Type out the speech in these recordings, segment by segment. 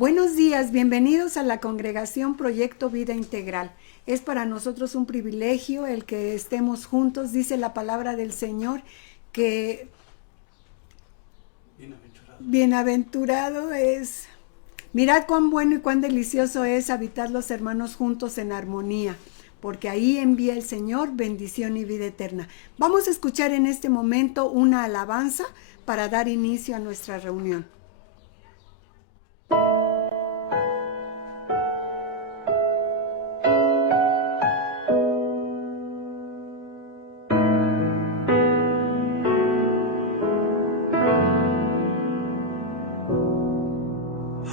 Buenos días, bienvenidos a la congregación Proyecto Vida Integral. Es para nosotros un privilegio el que estemos juntos. Dice la palabra del Señor que bienaventurado es. Mirad cuán bueno y cuán delicioso es habitar los hermanos juntos en armonía, porque ahí envía el Señor bendición y vida eterna. Vamos a escuchar en este momento una alabanza para dar inicio a nuestra reunión.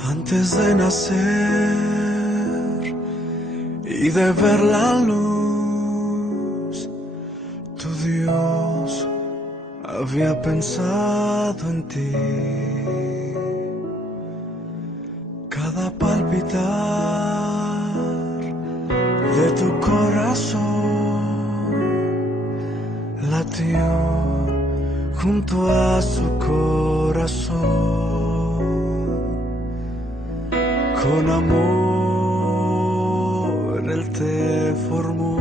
Antes de nacer y de ver la luz, tu Dios había pensado en ti. Cada palpitar de tu corazón latió junto a su corazón. Con amor Él te formó,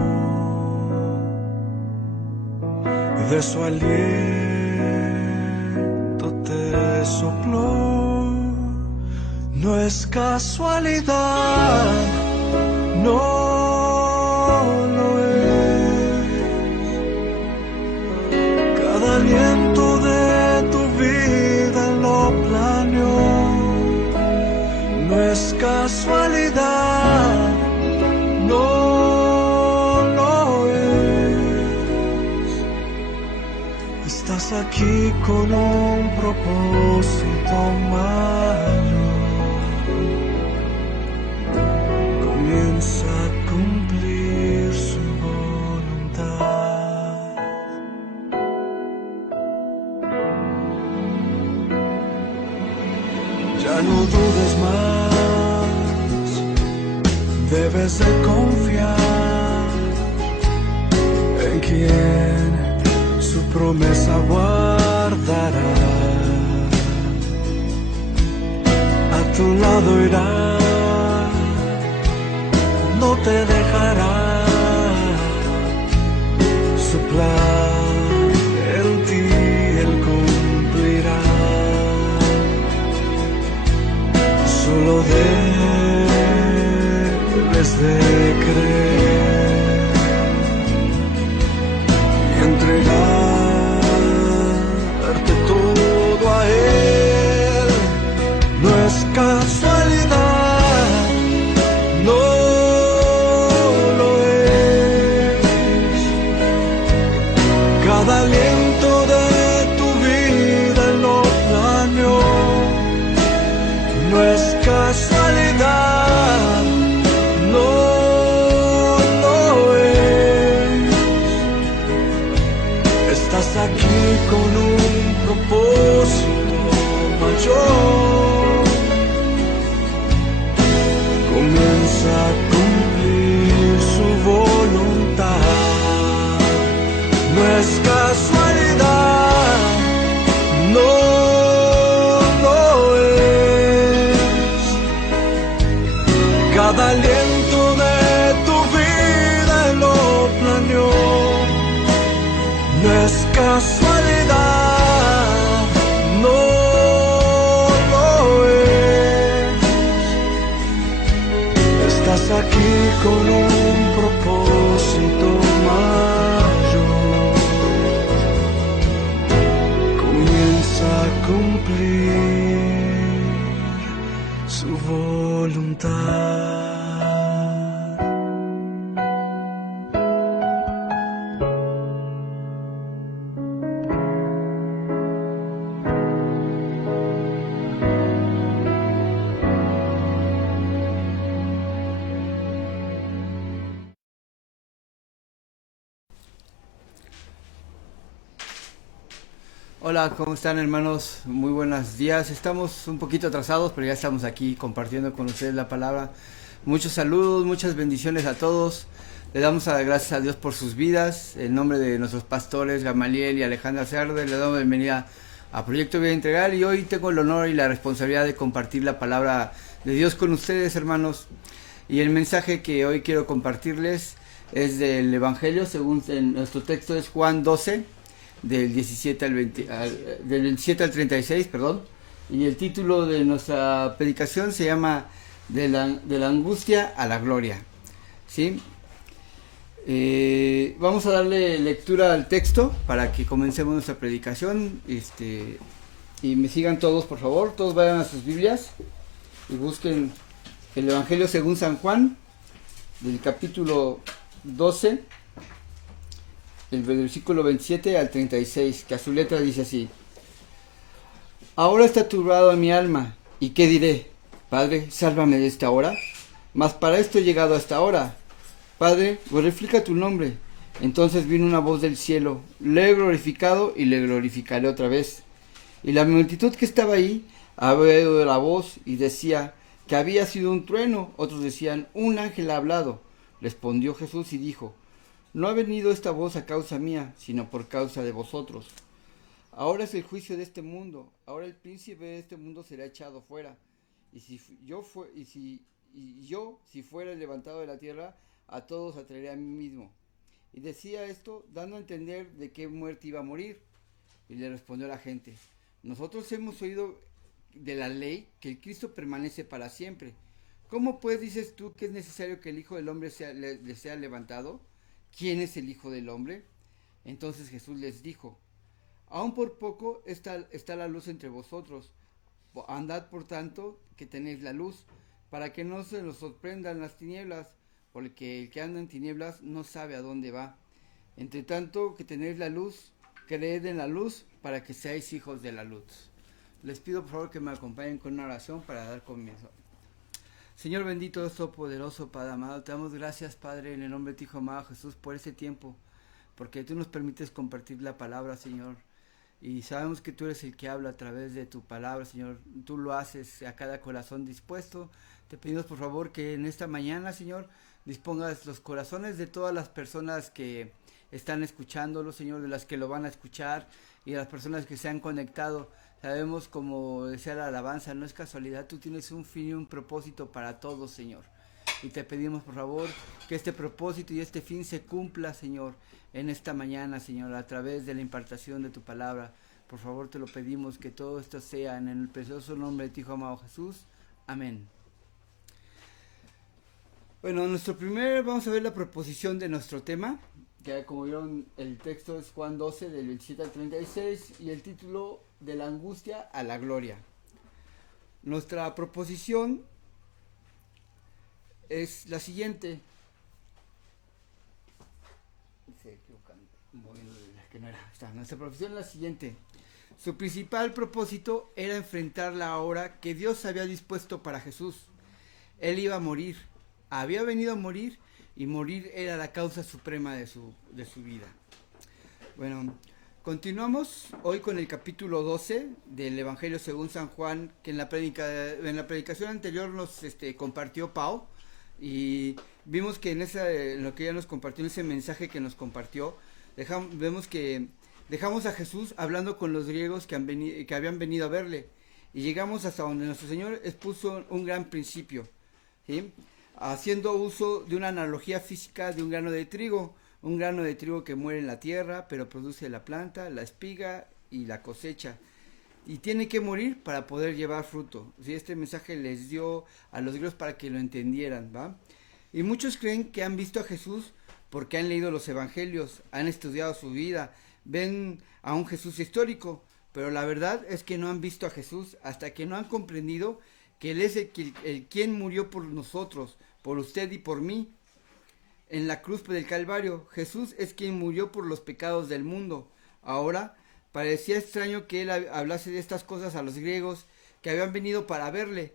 de su aliento te sopló. No es casualidad, no lo es. Cada aliento de tu vida lo planeó. No es casualidad, no lo es. Estás aquí con un propósito mayor. Comienza a cumplir su voluntad. Ya no dudes más, debes de confiar en quien su promesa guardará. A tu lado irá, no te dejará. Su plan en ti Él cumplirá. Solo debes de creer y entregarte todo a Él. No es casualidad, no lo es. Cada aliento de tu vida Él lo planeó. No es casualidad, no lo es. Estás aquí con un propósito mayor. Comienza a cumplir su voluntad. No es casualidad, no lo es. Cada aliento de tu vida Él lo planeó. No es casualidad, no lo es. Estás aquí con un propósito mayor. Comienza a cumplir su voluntad. Hola, ¿cómo están, hermanos? Muy buenos días. Estamos un poquito atrasados, pero ya estamos aquí compartiendo con ustedes la palabra. Muchos saludos, muchas bendiciones a todos. Le damos gracias a Dios por sus vidas. En nombre de nuestros pastores Gamaliel y Alejandra Cerda, le damos bienvenida a Proyecto Vida Integral, y hoy tengo el honor y la responsabilidad de compartir la palabra de Dios con ustedes, hermanos. Y el mensaje que hoy quiero compartirles es del Evangelio, según nuestro texto es Juan 12, del 17 al 20, del 27 al 36, perdón. Y el título de nuestra predicación se llama de la angustia a la gloria. ¿Sí? Vamos a darle lectura al texto para que comencemos nuestra predicación. Y me sigan todos, por favor. Todos vayan a sus Biblias y busquen el Evangelio según San Juan, del capítulo 12, el versículo 27 al 36, que a su letra dice así: Ahora está turbado mi alma, ¿y qué diré? Padre, sálvame de esta hora. Mas para esto he llegado a esta hora. Padre, glorifica tu nombre. Entonces vino una voz del cielo: le he glorificado y le glorificaré otra vez. Y la multitud que estaba ahí había oído la voz y decía que había sido un trueno. Otros decían: un ángel ha hablado. Respondió Jesús y dijo: no ha venido esta voz a causa mía, sino por causa de vosotros. Ahora es el juicio de este mundo. Ahora el príncipe de este mundo será echado fuera. Y si fuera levantado de la tierra, a todos atraeré a mí mismo. Y decía esto dando a entender de qué muerte iba a morir. Y le respondió la gente: nosotros hemos oído de la ley que el Cristo permanece para siempre. ¿Cómo pues dices tú que es necesario que el Hijo del Hombre sea levantado? ¿Quién es el Hijo del Hombre? Entonces Jesús les dijo: aún por poco está la luz entre vosotros. Andad por tanto que tenéis la luz, para que no se los sorprendan las tinieblas, porque el que anda en tinieblas no sabe a dónde va. Entre tanto que tenéis la luz, creed en la luz, para que seáis hijos de la luz. Les pido por favor que me acompañen con una oración para dar comienzo. Señor bendito, Dios todopoderoso, Padre amado, te damos gracias, Padre, en el nombre de tu Hijo amado Jesús, por este tiempo, porque tú nos permites compartir la palabra, Señor. Y sabemos que tú eres el que habla a través de tu palabra, Señor. Tú lo haces a cada corazón dispuesto. Te pedimos por favor que en esta mañana, Señor, dispongas los corazones de todas las personas que están escuchándolo, Señor, de las que lo van a escuchar y de las personas que se han conectado. Sabemos, como decía la alabanza, no es casualidad, tú tienes un fin y un propósito para todos, Señor. Y te pedimos por favor que este propósito y este fin se cumpla, Señor, en esta mañana, Señor, a través de la impartación de tu palabra. Por favor te lo pedimos, que todo esto sea en el precioso nombre de tu Hijo amado Jesús. Amén. Bueno, vamos a ver la proposición de nuestro tema, que como vieron el texto es Juan 12 del 27 al 36 y el título de la angustia a la gloria. Nuestra proposición es la siguiente. Nuestra proposición es la siguiente. Su principal propósito era enfrentar la hora que Dios había dispuesto para Jesús. Él iba a morir, había venido a morir, y morir era la causa suprema de su vida. Bueno, continuamos hoy con el capítulo 12 del Evangelio según San Juan, que en la predicación anterior nos compartió Pau, y vimos que en lo que ella nos compartió, en ese mensaje que nos compartió, vemos que dejamos a Jesús hablando con los griegos que habían venido a verle, y llegamos hasta donde nuestro Señor expuso un gran principio, ¿sí? Haciendo uso de una analogía física de un grano de trigo que muere en la tierra, pero produce la planta, la espiga y la cosecha, y tiene que morir para poder llevar fruto. ¿Sí? Este mensaje les dio a los griegos para que lo entendieran, ¿va? Y muchos creen que han visto a Jesús porque han leído los evangelios, han estudiado su vida, ven a un Jesús histórico, pero la verdad es que no han visto a Jesús hasta que no han comprendido que Él es el quien murió por nosotros, por usted y por mí. En la cruz del Calvario, Jesús es quien murió por los pecados del mundo. Ahora, parecía extraño que Él hablase de estas cosas a los griegos que habían venido para verle,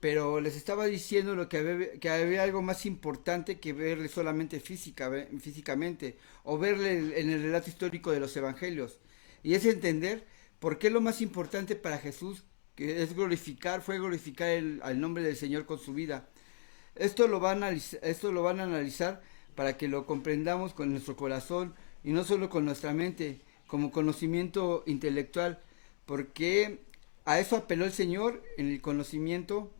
pero les estaba diciendo que había algo más importante que verle solamente físicamente, o verle en el relato histórico de los evangelios, y es entender por qué lo más importante para Jesús que fue glorificar al nombre del Señor con su vida. Esto lo van a analizar para que lo comprendamos con nuestro corazón y no solo con nuestra mente, como conocimiento intelectual, porque a eso apeló el Señor en el conocimiento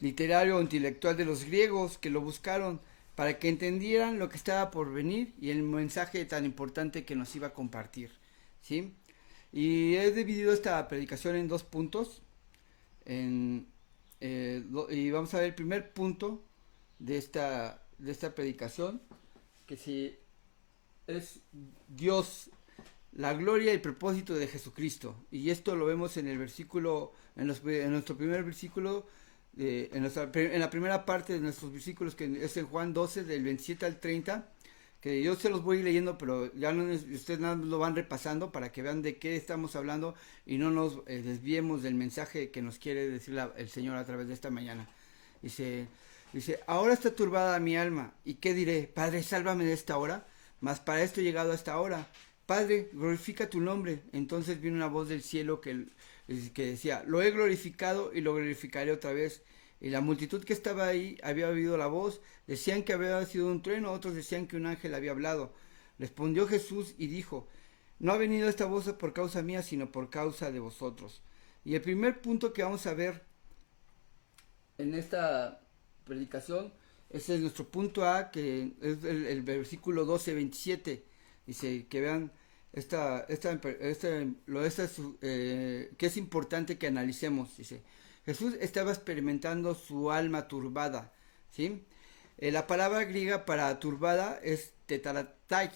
literario o intelectual de los griegos que lo buscaron para que entendieran lo que estaba por venir y el mensaje tan importante que nos iba a compartir, ¿sí? Y he dividido esta predicación en dos puntos, y vamos a ver el primer punto de esta predicación, que si es Dios, la gloria y el propósito de Jesucristo. Y esto lo vemos en el versículo, en nuestro primer versículo, en la primera parte de nuestros versículos, que es en Juan 12, del 27 al 30, que yo se los voy leyendo, pero ya no, ustedes nada más lo van repasando para que vean de qué estamos hablando y no nos desviemos del mensaje que nos quiere decir el Señor a través de esta mañana. Dice, ahora está turbada mi alma, ¿y qué diré? Padre, sálvame de esta hora, mas para esto he llegado a esta hora. Padre, glorifica tu nombre. Entonces vino una voz del cielo que decía, lo he glorificado y lo glorificaré otra vez. Y la multitud que estaba ahí había oído la voz, decían que había sido un trueno, otros decían que un ángel había hablado. Respondió Jesús y dijo, no ha venido esta voz por causa mía, sino por causa de vosotros. Y el primer punto que vamos a ver en esta predicación, ese es nuestro punto A, que es el versículo 12-27. Dice que vean que es importante que analicemos. Dice, Jesús estaba experimentando su alma turbada, ¿sí? La palabra griega para turbada es tetaratai.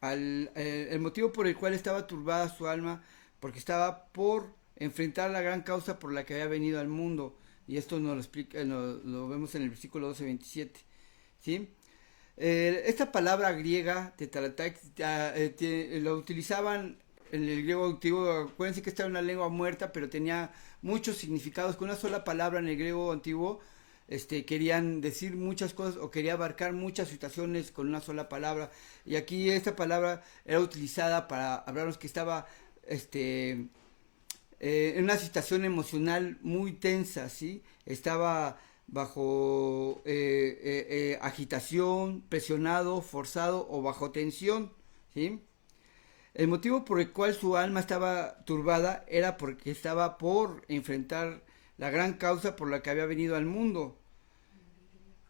El motivo por el cual estaba turbada su alma, porque estaba por enfrentar la gran causa por la que había venido al mundo. Y esto nos lo explica, lo vemos en el versículo 12-27, ¿sí? Esta palabra griega, tetratai, lo utilizaban en el griego antiguo. Acuérdense que esta era una lengua muerta, pero tenía muchos significados. Con una sola palabra en el griego antiguo, querían decir muchas cosas o quería abarcar muchas situaciones con una sola palabra. Y aquí esta palabra era utilizada para hablarnos que estaba, en una situación emocional muy tensa, ¿sí? Estaba bajo agitación, presionado, forzado o bajo tensión, ¿sí? El motivo por el cual su alma estaba turbada era porque estaba por enfrentar la gran causa por la que había venido al mundo,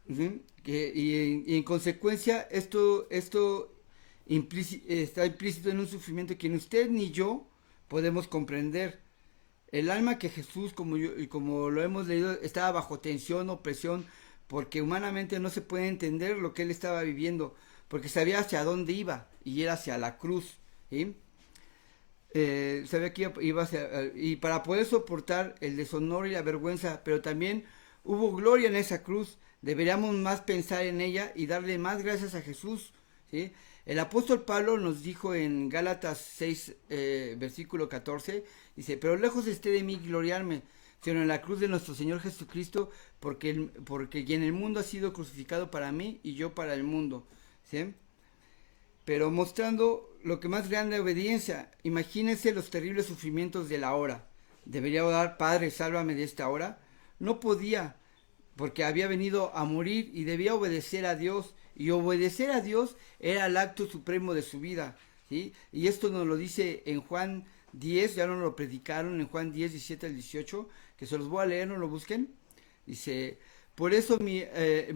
¿sí? Y en consecuencia esto está implícito en un sufrimiento que ni usted ni yo podemos comprender. El alma que Jesús, como lo hemos leído, estaba bajo tensión o presión, porque humanamente no se puede entender lo que él estaba viviendo, porque sabía hacia dónde iba, y era hacia la cruz, ¿sí? Sabía que iba y para poder soportar el deshonor y la vergüenza, pero también hubo gloria en esa cruz. Deberíamos más pensar en ella y darle más gracias a Jesús, ¿sí? El apóstol Pablo nos dijo en Gálatas 6, versículo 14, dice, pero lejos esté de mí gloriarme, sino en la cruz de nuestro Señor Jesucristo, porque quien el mundo ha sido crucificado para mí y yo para el mundo, ¿sí? Pero mostrando lo que más grande obediencia. Imagínense los terribles sufrimientos de la hora. ¿Debería orar, Padre, sálvame de esta hora? No podía, porque había venido a morir y debía obedecer a Dios, y obedecer a Dios era el acto supremo de su vida, ¿sí? Y esto nos lo dice en Juan 10, ya nos lo predicaron en Juan 10, 17 al 18, que se los voy a leer, no lo busquen. Dice, por eso me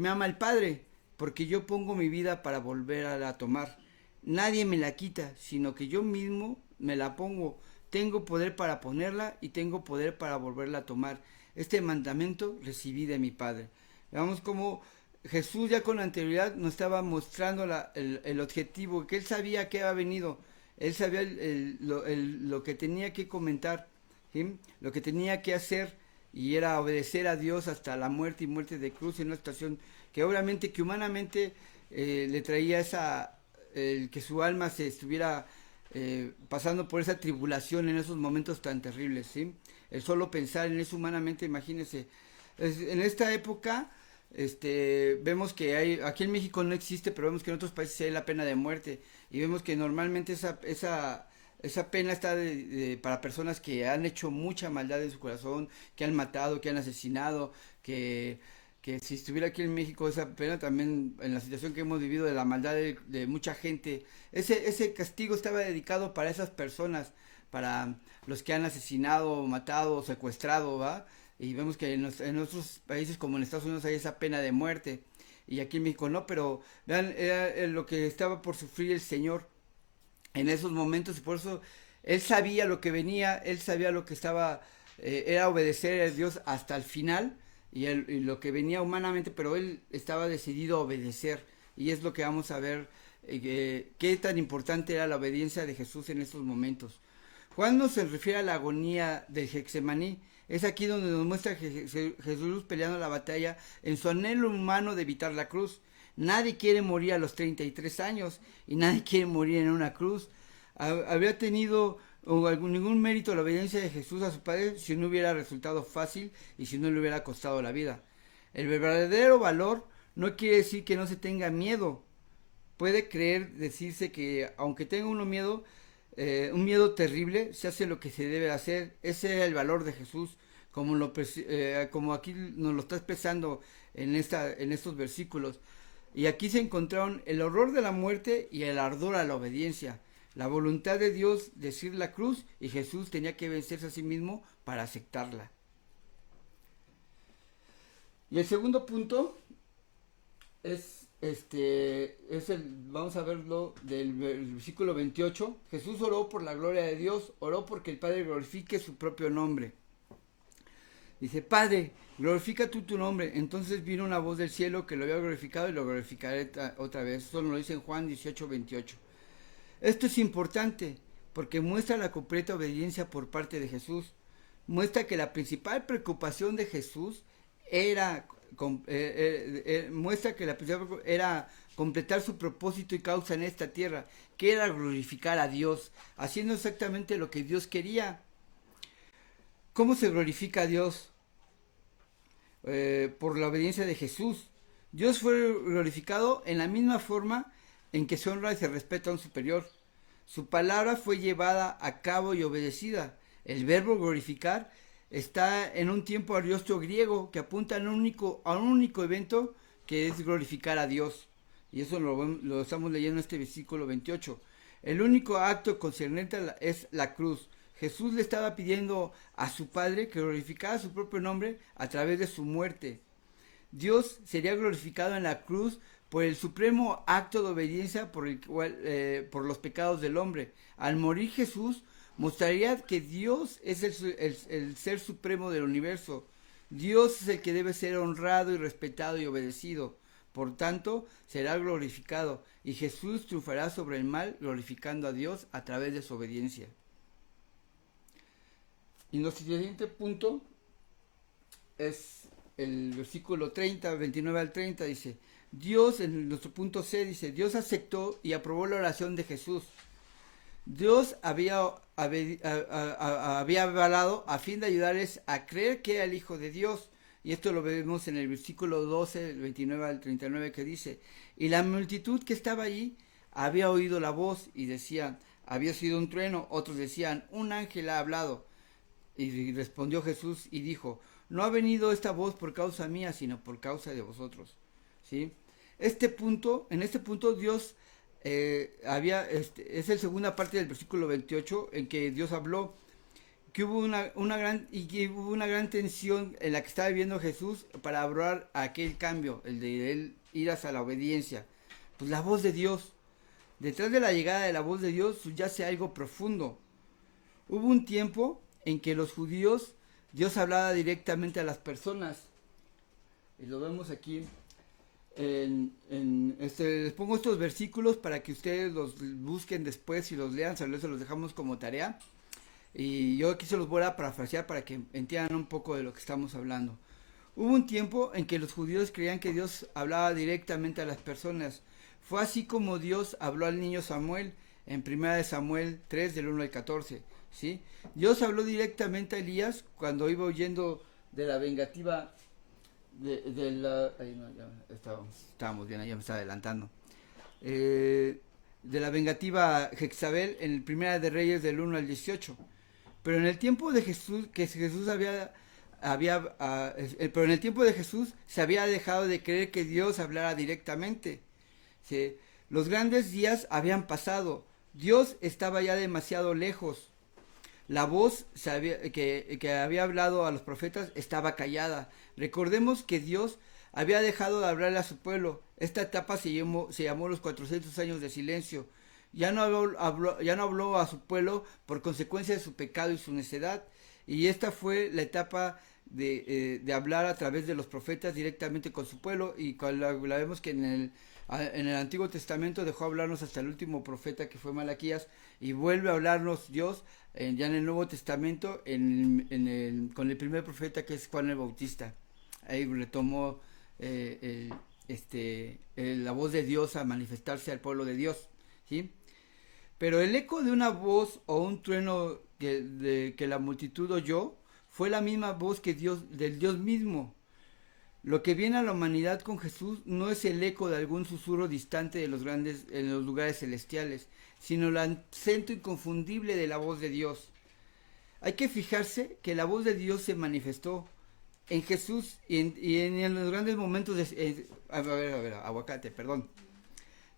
ama el Padre, porque yo pongo mi vida para volver a la tomar. Nadie me la quita, sino que yo mismo me la pongo. Tengo poder para ponerla y tengo poder para volverla a tomar. Este mandamiento recibí de mi Padre. Veamos cómo Jesús ya con anterioridad nos estaba mostrando el objetivo, que él sabía que había venido, él sabía lo que tenía que comentar, ¿sí? Lo que tenía que hacer, y era obedecer a Dios hasta la muerte y muerte de cruz en una situación que obviamente, que humanamente le traía que su alma se estuviera pasando por esa tribulación en esos momentos tan terribles, ¿sí? El solo pensar en eso humanamente, imagínense. En esta época, vemos que aquí en México no existe, pero vemos que en otros países hay la pena de muerte, y vemos que normalmente esa pena está para personas que han hecho mucha maldad en su corazón, que han matado, que han asesinado, que si estuviera aquí en México esa pena también, en la situación que hemos vivido de la maldad de mucha gente, ese castigo estaba dedicado para esas personas, para los que han asesinado, matado, secuestrado, ¿va? Y vemos que en otros países como en Estados Unidos hay esa pena de muerte. Y aquí en México no, pero vean, era lo que estaba por sufrir el Señor en esos momentos. Y por eso Él sabía lo que venía, Él sabía lo que estaba, era obedecer a Dios hasta el final. Y lo que venía humanamente, pero Él estaba decidido a obedecer. Y es lo que vamos a ver, qué tan importante era la obediencia de Jesús en estos momentos. Juan nos se refiere a la agonía de Getsemaní. Es aquí donde nos muestra Jesús peleando la batalla en su anhelo humano de evitar la cruz. Nadie quiere morir a los 33 años y nadie quiere morir en una cruz. Habría tenido ningún mérito la obediencia de Jesús a su Padre si no hubiera resultado fácil y si no le hubiera costado la vida. El verdadero valor no quiere decir que no se tenga miedo. Puede decirse que aunque tenga uno miedo, un miedo terrible, se hace lo que se debe hacer. Ese era el valor de Jesús, como aquí nos lo está expresando en estos versículos. Y aquí se encontraron el horror de la muerte y el ardor a la obediencia. La voluntad de Dios decir la cruz, y Jesús tenía que vencerse a sí mismo para aceptarla. Y el segundo punto vamos a verlo del versículo 28. Jesús oró por la gloria de Dios, oró porque el Padre glorifique su propio nombre. Dice, Padre, glorifica tú tu nombre. Entonces vino una voz del cielo que lo había glorificado y lo glorificaré otra vez. Eso nos lo dice en Juan 18, 28. Esto es importante porque muestra la completa obediencia por parte de Jesús. Muestra que la principal preocupación de Jesús era completar su propósito y causa en esta tierra, que era glorificar a Dios, haciendo exactamente lo que Dios quería. ¿Cómo se glorifica a Dios? Por la obediencia de Jesús. Dios fue glorificado en la misma forma en que se honra y se respeta a un superior. Su palabra fue llevada a cabo y obedecida. El verbo glorificar está en un tiempo ariosto griego que apunta a un único evento, que es glorificar a Dios. Y eso lo estamos leyendo en este versículo 28. El único acto concerniente es la cruz. Jesús le estaba pidiendo a su Padre que glorificara su propio nombre a través de su muerte. Dios sería glorificado en la cruz por el supremo acto de obediencia por los pecados del hombre. Al morir Jesús mostraría que Dios es el ser supremo del universo. Dios es el que debe ser honrado y respetado y obedecido. Por tanto, será glorificado y Jesús triunfará sobre el mal glorificando a Dios a través de su obediencia. Y nuestro siguiente punto es el versículo 30, 29 al 30, dice, Dios, en nuestro punto C, dice, Dios aceptó y aprobó la oración de Jesús. Dios había avalado a fin de ayudarles a creer que era el Hijo de Dios. Y esto lo vemos en el versículo 12, del 29 al 39, que dice, y la multitud que estaba allí había oído la voz y decían, había sido un trueno. Otros decían, un ángel ha hablado. Y respondió Jesús y dijo, no ha venido esta voz por causa mía, sino por causa de vosotros. ¿Sí? En este punto Dios es la segunda parte del versículo 28 en que Dios habló que hubo una gran tensión en la que estaba viviendo Jesús para abordar aquel cambio, el de él ir hacia la obediencia. Pues la voz de Dios, detrás de la llegada de la voz de Dios subyace algo profundo. Hubo un tiempo en que los judíos, Dios hablaba directamente a las personas, y lo vemos aquí. Les pongo estos versículos para que ustedes los busquen después y los lean, se los dejamos como tarea. Y yo aquí se los voy a parafrasear para que entiendan un poco de lo que estamos hablando. Hubo un tiempo en que los judíos creían que Dios hablaba directamente a las personas. Fue así como Dios habló al niño Samuel en 1 Samuel 3 del 1 al 14. ¿Sí? Dios habló directamente a Elías cuando iba huyendo de la vengativa estábamos bien, ya me estaba adelantando. De la vengativa Jezabel en el 1 de Reyes del 1 al 18. Pero en el tiempo de Jesús, pero en el tiempo de Jesús se había dejado de creer que Dios hablara directamente. ¿Sí? Los grandes días habían pasado. Dios estaba ya demasiado lejos. La voz que había hablado a los profetas estaba callada. Recordemos que Dios había dejado de hablarle a su pueblo. Esta etapa se llamó los 400 años de silencio. Ya no habló a su pueblo por consecuencia de su pecado y su necedad. Y esta fue la etapa de hablar a través de los profetas directamente con su pueblo. Y la vemos que en el Antiguo Testamento dejó hablarnos hasta el último profeta, que fue Malaquías, y vuelve a hablarnos Dios ya en el Nuevo Testamento con el primer profeta, que es Juan el Bautista. Ahí retomó la voz de Dios a manifestarse al pueblo de Dios, ¿sí? Pero el eco de una voz o un trueno que la multitud oyó fue la misma voz del Dios mismo. Lo que viene a la humanidad con Jesús no es el eco de algún susurro distante en los lugares celestiales, sino el acento inconfundible de la voz de Dios. Hay que fijarse que la voz de Dios se manifestó en Jesús y en los grandes momentos aguacate, perdón.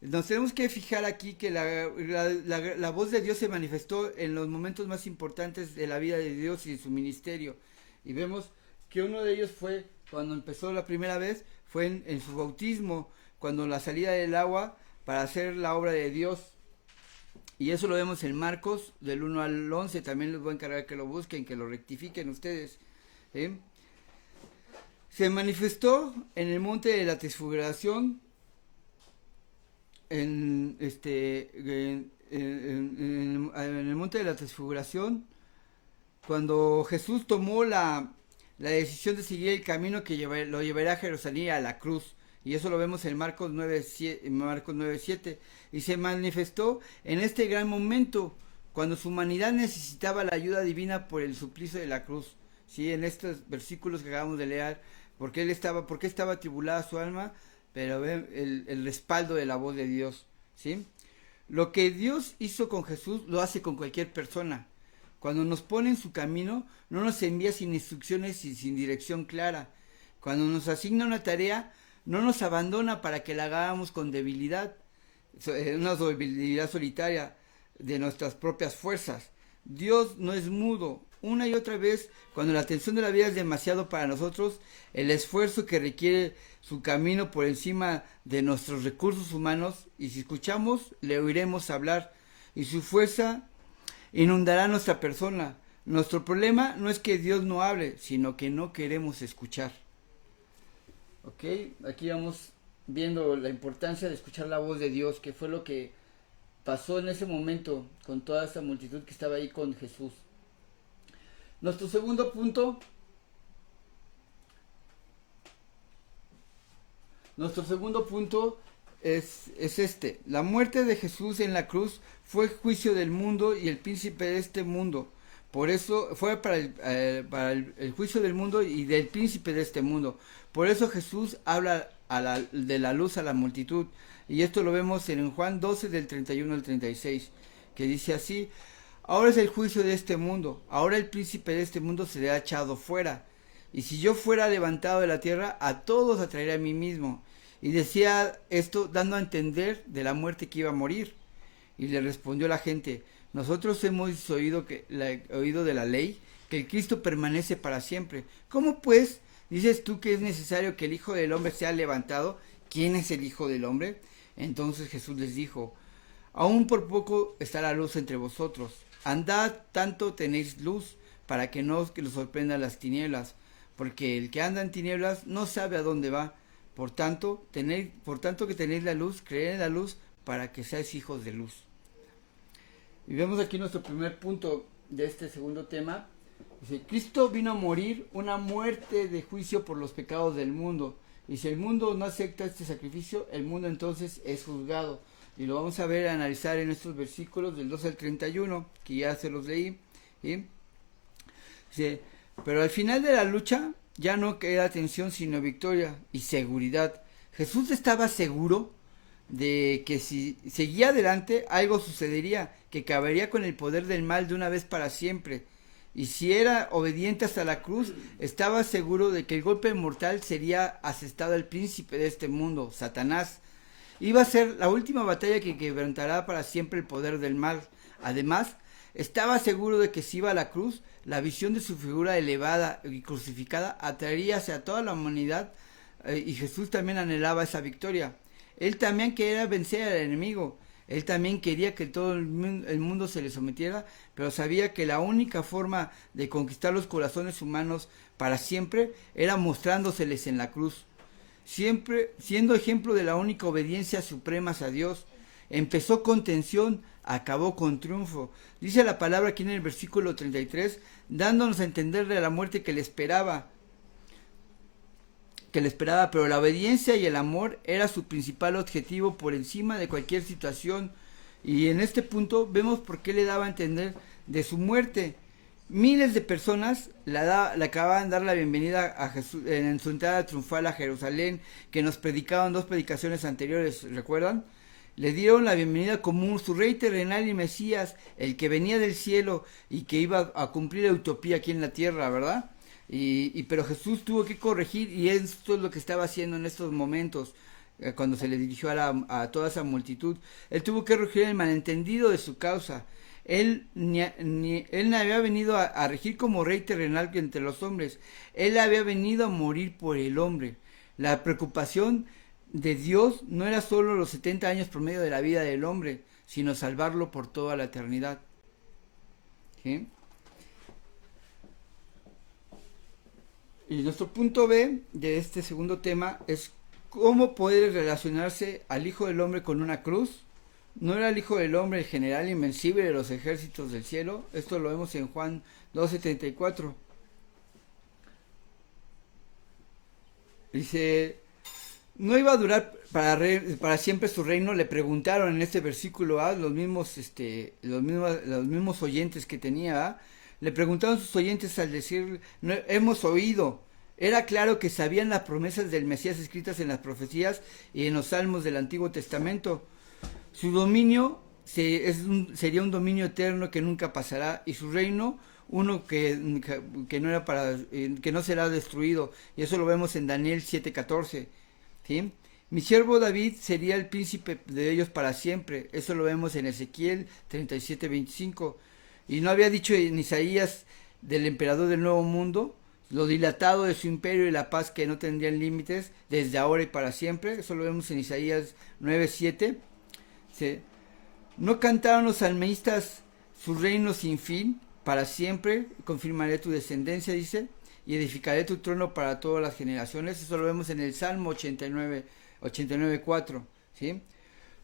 Nos tenemos que fijar aquí que la voz de Dios se manifestó en los momentos más importantes de la vida de Dios y de su ministerio. Y vemos que uno de ellos fue cuando empezó la primera vez, fue en su bautismo, cuando la salida del agua para hacer la obra de Dios. Y eso lo vemos en Marcos del 1 al 11, también les voy a encargar que lo busquen, que lo rectifiquen ustedes. Se manifestó en el monte de la Transfiguración, en el monte de la Transfiguración, cuando Jesús tomó la decisión de seguir el camino que lo llevará a Jerusalén, a la cruz. Y eso lo vemos en Marcos 9:7. Y se manifestó en este gran momento, cuando su humanidad necesitaba la ayuda divina por el suplicio de la cruz. ¿Sí? En estos versículos que acabamos de leer, porque estaba atribulada su alma, pero ven el respaldo de la voz de Dios. ¿Sí? Lo que Dios hizo con Jesús, lo hace con cualquier persona. Cuando nos pone en su camino, no nos envía sin instrucciones y sin dirección clara. Cuando nos asigna una tarea, no nos abandona para que la hagamos con debilidad, una debilidad solitaria de nuestras propias fuerzas. Dios no es mudo. Una y otra vez, cuando la atención de la vida es demasiado para nosotros, el esfuerzo que requiere su camino por encima de nuestros recursos humanos, y si escuchamos, le oiremos hablar, y su fuerza inundará nuestra persona. Nuestro problema no es que Dios no hable, sino que no queremos escuchar. Ok, aquí vamos viendo la importancia de escuchar la voz de Dios, que fue lo que pasó en ese momento con toda esa multitud que estaba ahí con Jesús. Nuestro segundo punto es este. La muerte de Jesús en la cruz fue el juicio del mundo y el príncipe de este mundo. Por eso fue para el juicio del mundo y del príncipe de este mundo. Por eso Jesús habla de la luz a la multitud. Y esto lo vemos en Juan 12 del 31 al 36, que dice así: ahora es el juicio de este mundo. Ahora el príncipe de este mundo será echado fuera. Y si yo fuera levantado de la tierra, a todos atraeré a mí mismo. Y decía esto dando a entender de la muerte que iba a morir. Y le respondió la gente: nosotros hemos oído de la ley que el Cristo permanece para siempre. ¿Cómo pues dices tú que es necesario que el Hijo del Hombre sea levantado? ¿Quién es el Hijo del Hombre? Entonces Jesús les dijo: aún por poco está la luz entre vosotros. Andad tanto tenéis luz, para que no os sorprendan las tinieblas, porque el que anda en tinieblas no sabe a dónde va. Por tanto que tenéis la luz, creed en la luz, para que seáis hijos de luz. Y vemos aquí nuestro primer punto de este segundo tema. Dice: Cristo vino a morir una muerte de juicio por los pecados del mundo. Y si el mundo no acepta este sacrificio, el mundo entonces es juzgado. Y lo vamos a ver, a analizar en estos versículos del 2 al 31, que ya se los leí. ¿Sí? Dice: pero al final de la lucha ya no queda tensión, sino victoria y seguridad. Jesús estaba seguro de que si seguía adelante, algo sucedería, que acabaría con el poder del mal de una vez para siempre. Y si era obediente hasta la cruz, estaba seguro de que el golpe mortal sería asestado al príncipe de este mundo, Satanás. Iba a ser la última batalla que quebrantará para siempre el poder del mal. Además, Estaba seguro de que si iba a la cruz, la visión de su figura elevada y crucificada atraería hacia toda la humanidad, y Jesús también anhelaba esa victoria. Él también quería vencer al enemigo. Él también quería que todo el mundo se le sometiera, pero sabía que la única forma de conquistar los corazones humanos para siempre era mostrándoseles en la cruz. Siempre siendo ejemplo de la única obediencia suprema a Dios. Empezó con tensión, acabó con triunfo. Dice la palabra aquí en el versículo 33, dándonos a entender de la muerte que le esperaba, pero la obediencia y el amor era su principal objetivo por encima de cualquier situación. Y en este punto vemos por qué le daba a entender de su muerte. Miles de personas le acababan de dar la bienvenida a Jesús en su entrada triunfal a Jerusalén, que nos predicaban 2 predicaciones anteriores, ¿recuerdan? Le dieron la bienvenida como su rey terrenal y Mesías, el que venía del cielo y que iba a cumplir la utopía aquí en la tierra, ¿verdad? Pero Jesús tuvo que corregir, y esto es lo que estaba haciendo en estos momentos, cuando se le dirigió a toda esa multitud. Él tuvo que corregir el malentendido de su causa. Él no había venido a regir como rey terrenal entre los hombres. Él había venido a morir por el hombre. La preocupación de Dios no era solo los 70 años promedio de la vida del hombre, sino salvarlo por toda la eternidad. ¿Sí? Y nuestro punto B de este segundo tema es cómo puede relacionarse al Hijo del Hombre con una cruz. ¿No era el Hijo del Hombre el general invencible de los ejércitos del cielo? Esto lo vemos en Juan 12:34. Dice, no iba a durar para siempre su reino. Le preguntaron en este versículo los mismos oyentes que tenía. Le preguntaron sus oyentes al decir, no, hemos oído. Era claro que sabían las promesas del Mesías escritas en las profecías y en los salmos del Antiguo Testamento. Su dominio sería un dominio eterno que nunca pasará, y su reino uno que no será destruido. Y eso lo vemos en Daniel 7:14. ¿Sí? Mi siervo David sería el príncipe de ellos para siempre. Eso lo vemos en Ezequiel 37:25. Y no había dicho en Isaías del emperador del nuevo mundo, lo dilatado de su imperio y la paz que no tendrían límites desde ahora y para siempre. Eso lo vemos en Isaías 9:7. ¿Sí? No cantaron los salmistas su reino sin fin, para siempre confirmaré tu descendencia, dice, y edificaré tu trono para todas las generaciones. Eso lo vemos en el Salmo 89:4. ¿Sí?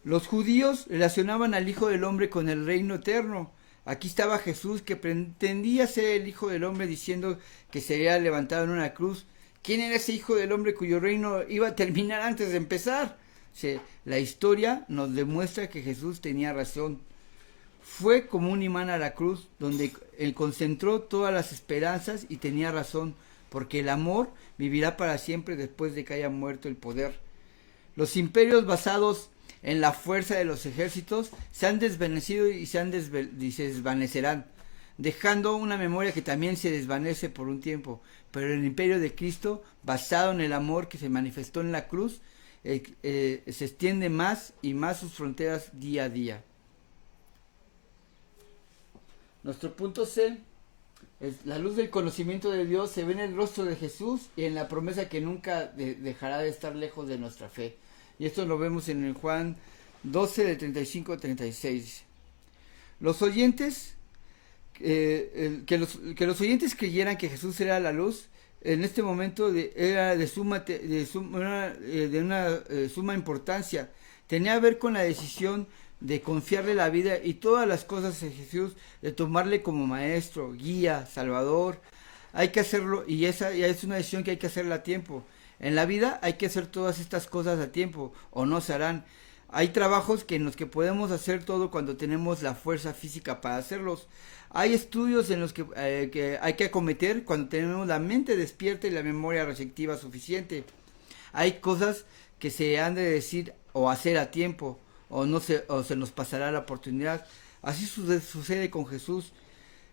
Los judíos relacionaban al Hijo del Hombre con el reino eterno. Aquí estaba Jesús, que pretendía ser el Hijo del Hombre, diciendo que sería levantado en una cruz. ¿Quién era ese Hijo del Hombre cuyo reino iba a terminar antes de empezar? La historia nos demuestra que Jesús tenía razón. Fue como un imán a la cruz, donde él concentró todas las esperanzas, y tenía razón, porque el amor vivirá para siempre después de que haya muerto el poder. Los imperios basados en la fuerza de los ejércitos se han desvanecido y se desvanecerán, dejando una memoria que también se desvanece por un tiempo. Pero el imperio de Cristo, basado en el amor que se manifestó en la cruz, se extiende más y más sus fronteras día a día. Nuestro punto C es: la luz del conocimiento de Dios se ve en el rostro de Jesús y en la promesa que nunca dejará de estar lejos de nuestra fe. Y esto lo vemos en el Juan 12 de 35-36. Los oyentes, que los oyentes creyeran que Jesús era la luz, en este momento era de una suma importancia. Tenía que ver con la decisión de confiarle la vida y todas las cosas a Jesús, de tomarle como maestro, guía, salvador. Hay que hacerlo, y esa es una decisión que hay que hacerla a tiempo. En la vida hay que hacer todas estas cosas a tiempo, o no se harán. Hay trabajos en los que podemos hacer todo cuando tenemos la fuerza física para hacerlos. Hay estudios en los que hay que acometer cuando tenemos la mente despierta y la memoria receptiva suficiente. Hay cosas que se han de decir o hacer a tiempo, o se nos pasará la oportunidad. Así sucede con Jesús.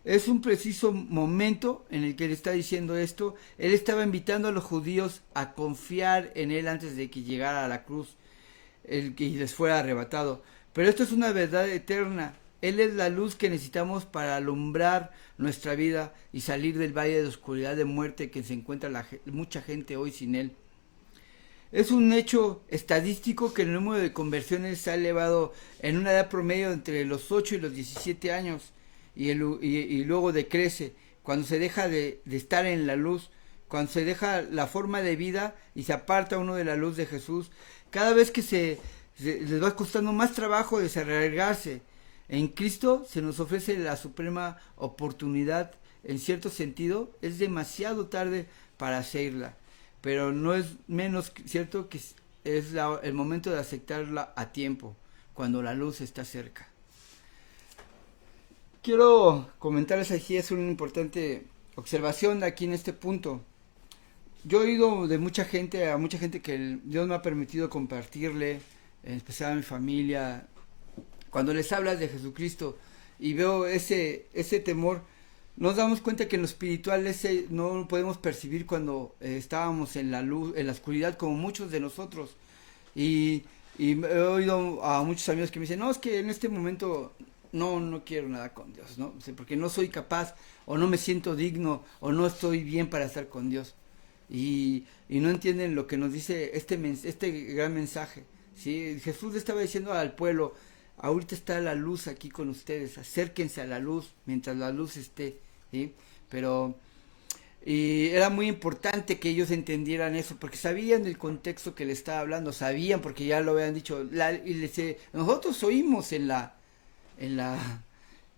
Es un preciso momento en el que él está diciendo esto. Él estaba invitando a los judíos a confiar en él antes de que llegara a la cruz y les fuera arrebatado. Pero esto es una verdad eterna. Él es la luz que necesitamos para alumbrar nuestra vida y salir del valle de oscuridad de muerte que se encuentra mucha gente hoy sin Él. Es un hecho estadístico que el número de conversiones se ha elevado en una edad promedio entre los 8 y los 17 años y luego decrece cuando se deja de estar en la luz, cuando se deja la forma de vida y se aparta uno de la luz de Jesús. Cada vez que les va costando más trabajo desarraigarse. En Cristo se nos ofrece la suprema oportunidad. En cierto sentido, es demasiado tarde para hacerla, pero no es menos cierto que es el momento de aceptarla a tiempo, cuando la luz está cerca. Quiero comentarles aquí, es una importante observación aquí en este punto. Yo he oído de mucha gente, a mucha gente que Dios me ha permitido compartirle, en especial a mi familia, cuando les hablas de Jesucristo y veo ese temor, nos damos cuenta que en lo espiritual no lo podemos percibir cuando estábamos en la luz, en la oscuridad, como muchos de nosotros. Y he oído a muchos amigos que me dicen, no, es que en este momento no quiero nada con Dios, ¿no? Porque no soy capaz, o no me siento digno, o no estoy bien para estar con Dios. Y no entienden lo que nos dice este gran mensaje, ¿sí? Jesús le estaba diciendo al pueblo, ahorita está la luz aquí con ustedes, acérquense a la luz mientras la luz esté, ¿sí? Y era muy importante que ellos entendieran eso, porque sabían del contexto que le estaba hablando, sabían porque ya lo habían dicho, nosotros oímos en la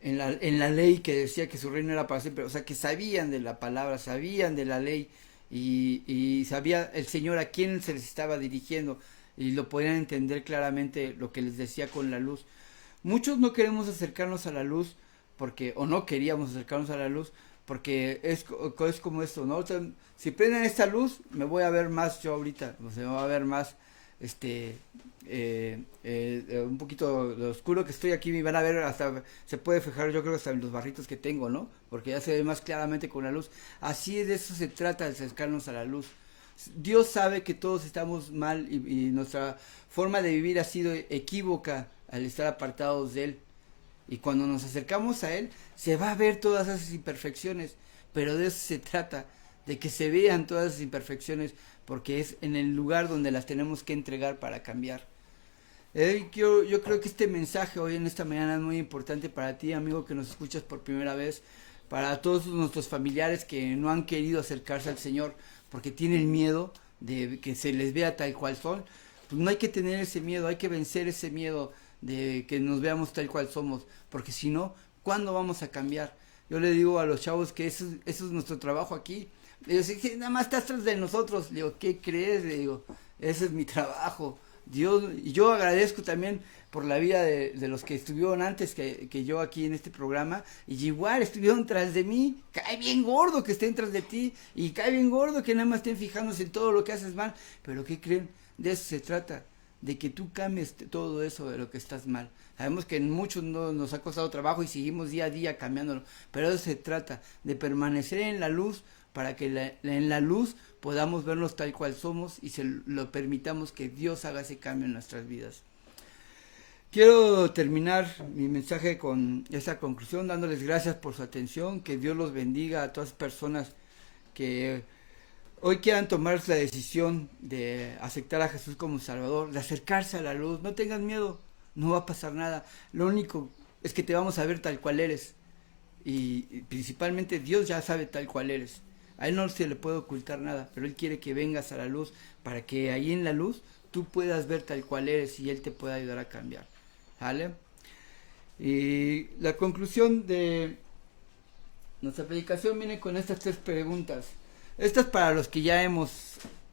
ley que decía que su reino era para siempre, o sea que sabían de la palabra, sabían de la ley y sabía el Señor a quién se les estaba dirigiendo y lo podían entender claramente lo que les decía con la luz. Muchos no queremos acercarnos a la luz o no queríamos acercarnos a la luz porque es como esto, ¿no? O sea, si prenden esta luz me voy a ver más yo ahorita, o sea, me va a ver más un poquito de oscuro que estoy aquí, me van a ver, hasta se puede fijar, yo creo, hasta en los barritos que tengo, ¿no? Porque ya se ve más claramente con la luz. Así de eso se trata, de acercarnos a la luz. Dios sabe que todos estamos mal y nuestra forma de vivir ha sido equívoca al estar apartados de Él. Y cuando nos acercamos a Él, se va a ver todas esas imperfecciones, pero de eso se trata, de que se vean todas esas imperfecciones, porque es en el lugar donde las tenemos que entregar para cambiar. Yo creo que este mensaje hoy en esta mañana es muy importante para ti, amigo, que nos escuchas por primera vez, para todos nuestros familiares que no han querido acercarse al Señor porque tienen miedo de que se les vea tal cual son. Pues no hay que tener ese miedo, hay que vencer ese miedo de que nos veamos tal cual somos, porque si no, ¿cuándo vamos a cambiar? Yo le digo a los chavos que eso es nuestro trabajo aquí. Ellos dicen, nada más estás tras de nosotros. Le digo, ¿qué crees? Le digo, ese es mi trabajo. Dios, y yo agradezco también por la vida de los que estuvieron antes que yo aquí en este programa, y igual estuvieron tras de mí. Cae bien gordo que estén tras de ti, y cae bien gordo que nada más estén fijándose en todo lo que haces mal, pero ¿qué creen? De eso se trata, de que tú cambies todo eso de lo que estás mal. Sabemos que en muchos nos ha costado trabajo y seguimos día a día cambiándolo, pero de eso se trata, de permanecer en la luz, para que en la luz podamos vernos tal cual somos y se lo permitamos que Dios haga ese cambio en nuestras vidas. Quiero terminar mi mensaje con esta conclusión, dándoles gracias por su atención, que Dios los bendiga a todas las personas que hoy quieran tomar la decisión de aceptar a Jesús como Salvador, de acercarse a la luz. No tengan miedo, no va a pasar nada, lo único es que te vamos a ver tal cual eres, y principalmente Dios ya sabe tal cual eres. A Él no se le puede ocultar nada, pero Él quiere que vengas a la luz para que ahí en la luz tú puedas ver tal cual eres y Él te pueda ayudar a cambiar. ¿Vale? Y la conclusión de nuestra predicación viene con estas 3 preguntas. Estas para los que ya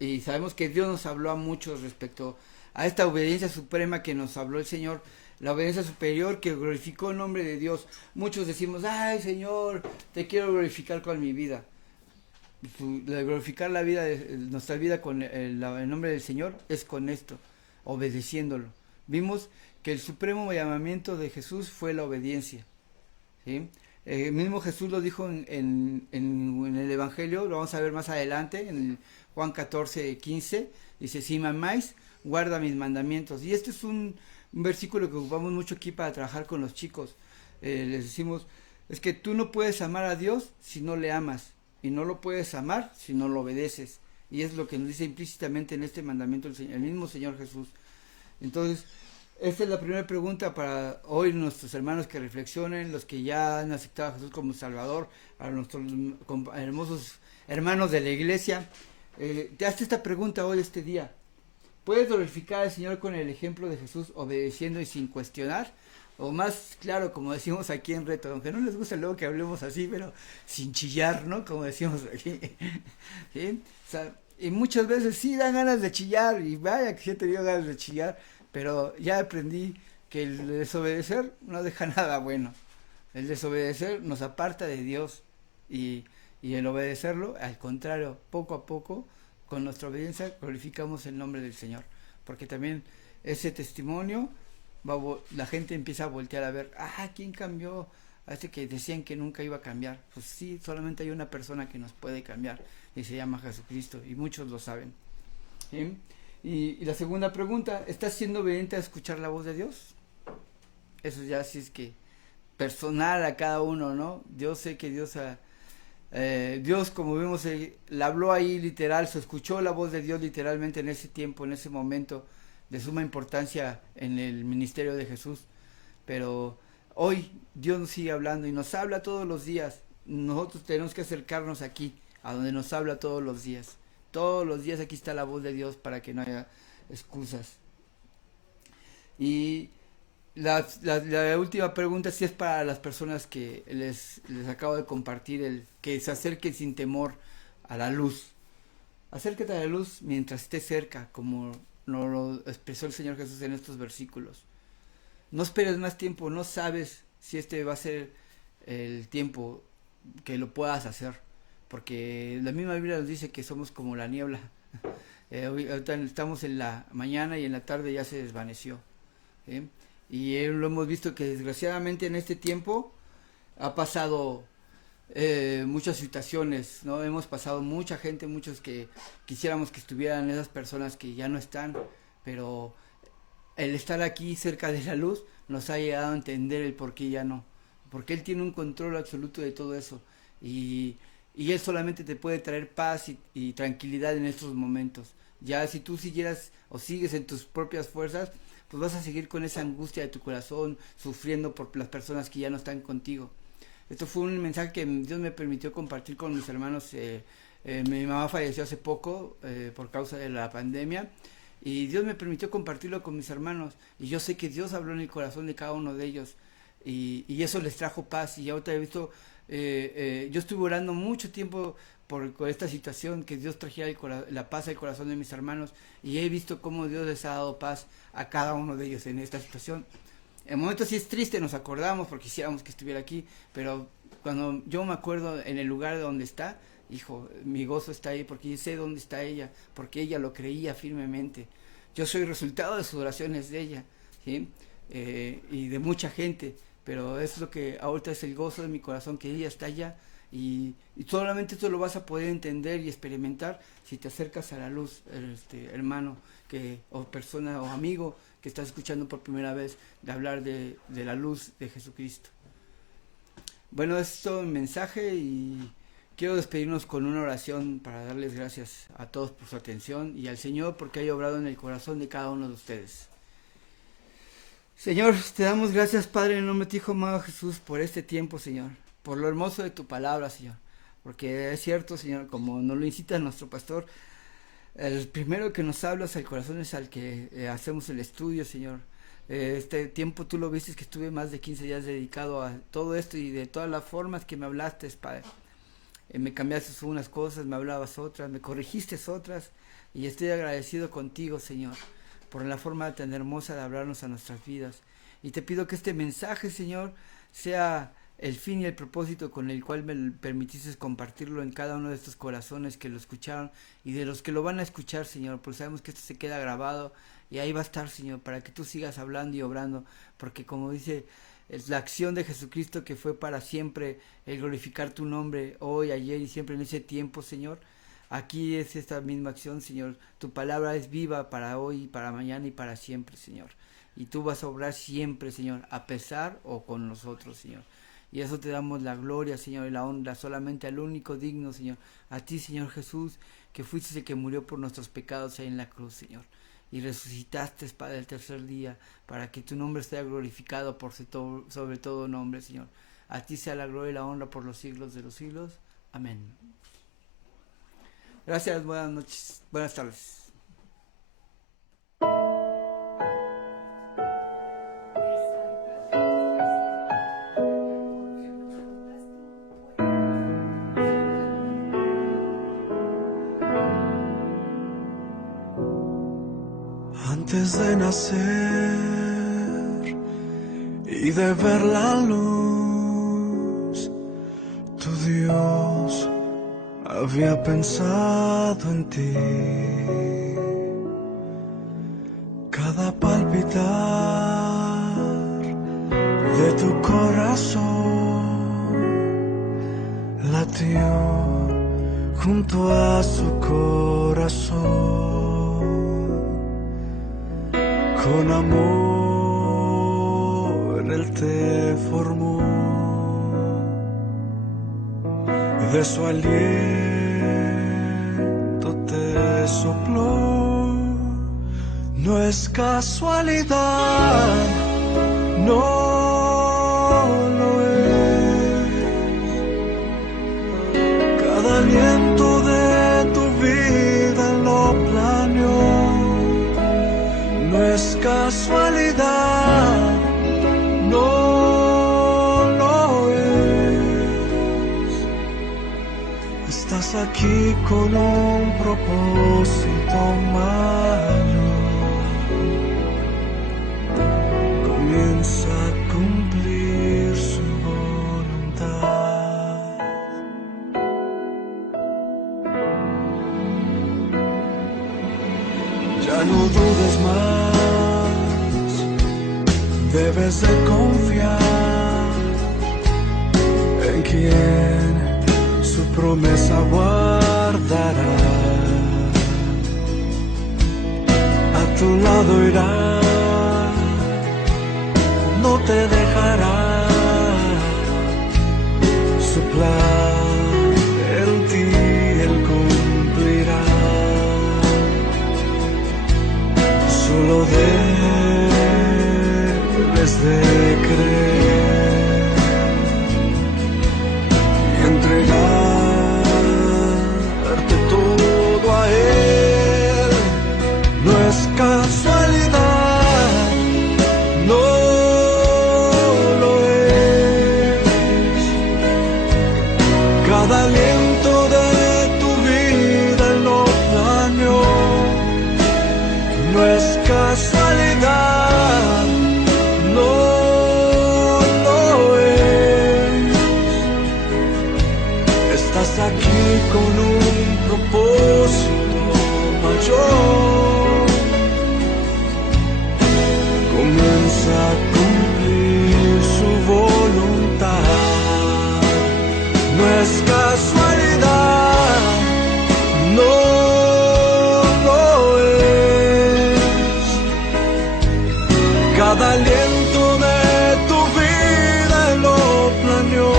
y sabemos que Dios nos habló a muchos respecto a esta obediencia suprema que nos habló el Señor, la obediencia superior que glorificó el nombre de Dios. Muchos decimos, ay Señor, te quiero glorificar con mi vida. Glorificar nuestra vida con el nombre del Señor es con esto, obedeciéndolo. Vimos que el supremo llamamiento de Jesús fue la obediencia, ¿sí? Mismo Jesús lo dijo en el Evangelio, lo vamos a ver más adelante, en Juan 14:15, dice, si me amáis, guarda mis mandamientos. Y este es un versículo que ocupamos mucho aquí para trabajar con los chicos. les decimos, es que tú no puedes amar a Dios si no le amas, y no lo puedes amar si no lo obedeces. Y es lo que nos dice implícitamente en este mandamiento el mismo Señor Jesús. Entonces, esta es la primera pregunta para hoy nuestros hermanos que reflexionen, los que ya han aceptado a Jesús como Salvador, a nuestros hermosos hermanos de la iglesia. Te haces esta pregunta hoy, este día. ¿Puedes glorificar al Señor con el ejemplo de Jesús, obedeciendo y sin cuestionar? O más claro, como decimos aquí en Reto, aunque no les gusta luego que hablemos así, pero sin chillar, ¿no? Como decimos aquí. ¿Sí? O sea, y muchas veces sí dan ganas de chillar, y vaya que sí he tenido ganas de chillar, pero ya aprendí que el desobedecer no deja nada bueno. El desobedecer nos aparta de Dios, y el obedecerlo, al contrario, poco a poco, con nuestra obediencia glorificamos el nombre del Señor, porque también ese testimonio la gente empieza a voltear a ver, ¿quién cambió? A este que decían que nunca iba a cambiar. Pues sí, solamente hay una persona que nos puede cambiar, y se llama Jesucristo, y muchos lo saben. ¿Sí? Y la segunda pregunta, ¿estás siendo obediente a escuchar la voz de Dios? Eso ya sí es que personal a cada uno, ¿no? Yo sé que Dios, como vemos, le habló ahí literal, se escuchó la voz de Dios literalmente en ese tiempo, en ese momento de suma importancia en el ministerio de Jesús. Pero hoy Dios nos sigue hablando y nos habla todos los días. Nosotros tenemos que acercarnos aquí, a donde nos habla todos los días. Todos los días aquí está la voz de Dios para que no haya excusas. Y la última pregunta sí es para las personas que les acabo de compartir, que se acerquen sin temor a la luz. Acércate a la luz mientras estés cerca, como nos lo expresó el Señor Jesús en estos versículos. No esperes más tiempo, no sabes si este va a ser el tiempo que lo puedas hacer, porque la misma Biblia nos dice que somos como la niebla. Ahorita estamos en la mañana y en la tarde ya se desvaneció. Y lo hemos visto que desgraciadamente en este tiempo ha pasado muchas situaciones, ¿no? Hemos pasado mucha gente, muchos que quisiéramos que estuvieran esas personas que ya no están, pero el estar aquí cerca de la luz nos ha llegado a entender el por qué ya no, porque Él tiene un control absoluto de todo eso, y Él solamente te puede traer paz y tranquilidad en estos momentos. Ya si tú siguieras o sigues en tus propias fuerzas, pues vas a seguir con esa angustia de tu corazón, sufriendo por las personas que ya no están contigo. Esto fue un mensaje que Dios me permitió compartir con mis hermanos. Mi mamá falleció hace poco por causa de la pandemia, y Dios me permitió compartirlo con mis hermanos, y yo sé que Dios habló en el corazón de cada uno de ellos, y eso les trajo paz. Y ahorita he visto, yo estuve orando mucho tiempo por esta situación, que Dios trajera la paz al corazón de mis hermanos, y he visto cómo Dios les ha dado paz a cada uno de ellos en esta situación. En momentos sí es triste, nos acordamos porque quisiéramos que estuviera aquí, pero cuando yo me acuerdo en el lugar donde está, hijo, mi gozo está ahí porque yo sé dónde está ella, porque ella lo creía firmemente. Yo soy resultado de sus oraciones de ella, ¿sí? Y de mucha gente, pero es lo que ahorita es el gozo de mi corazón, que ella está allá, y solamente esto lo vas a poder entender y experimentar si te acercas a la luz, hermano, o persona o amigo que estás escuchando por primera vez de hablar de la luz de Jesucristo. Bueno, es todo un mensaje, y quiero despedirnos con una oración para darles gracias a todos por su atención, y al Señor porque haya obrado en el corazón de cada uno de ustedes. Señor, te damos gracias, Padre, en el nombre de tu Hijo amado Jesús, por este tiempo, Señor, por lo hermoso de tu palabra, Señor, porque es cierto, Señor, como nos lo incita nuestro pastor, el primero que nos hablas al corazón es al que hacemos el estudio, Señor. Este tiempo tú lo viste, que estuve más de 15 días dedicado a todo esto, y de todas las formas que me hablaste, Padre. Me cambiaste unas cosas, me hablabas otras, me corregiste otras, y estoy agradecido contigo, Señor, por la forma tan hermosa de hablarnos a nuestras vidas. Y te pido que este mensaje, Señor, sea el fin y el propósito con el cual me permitiste compartirlo en cada uno de estos corazones que lo escucharon, y de los que lo van a escuchar, Señor, porque sabemos que esto se queda grabado, y ahí va a estar, Señor, para que tú sigas hablando y obrando, porque como dice, es la acción de Jesucristo que fue para siempre, el glorificar tu nombre hoy, ayer y siempre en ese tiempo, Señor. Aquí es esta misma acción, Señor. Tu palabra es viva para hoy, para mañana y para siempre, Señor. y tú vas a obrar siempre, Señor, a pesar o con nosotros, Señor. Y eso te damos la gloria, Señor, y la honra solamente al único digno, Señor, a ti, Señor Jesús, que fuiste el que murió por nuestros pecados ahí en la cruz, Señor. Y resucitaste para el tercer día, para que tu nombre sea glorificado sobre todo nombre, Señor. A ti sea la gloria y la honra por los siglos de los siglos. Amén. Gracias, buenas noches, buenas tardes. Antes de nacer y de ver la luz, tu Dios había pensado en ti. Cada palpitar de tu corazón latió junto a su corazón. Con amor Él te formó, de su aliento te sopló. No es casualidad, no lo es. Cada aliento de tu vida lo planeó. No es casualidad, no lo es. Estás aquí con un propósito mayor. Comienza a cumplir su voluntad. Ya no dudes más, debes de confiar en quien su promesa guardará. A tu lado irá, no te dejará. Su plan en ti Él cumplirá. Solo debes de creer y entregarte todo a Él. No es casualidad, no lo es. Cada aliento de tu vida Él lo planeó. No es casualidad, no lo es. Estás aquí con un propósito mayor. Comienza a cumplir su voluntad. No es casualidad, no lo es. Cada aliento de tu vida Él lo planeó.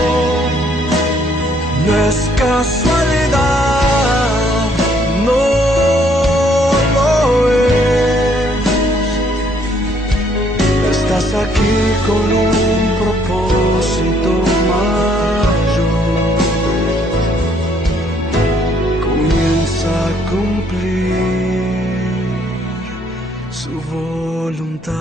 No es casualidad, no lo es. Estás aquí con un propósito mayor. Comienza a cumplir su voluntad.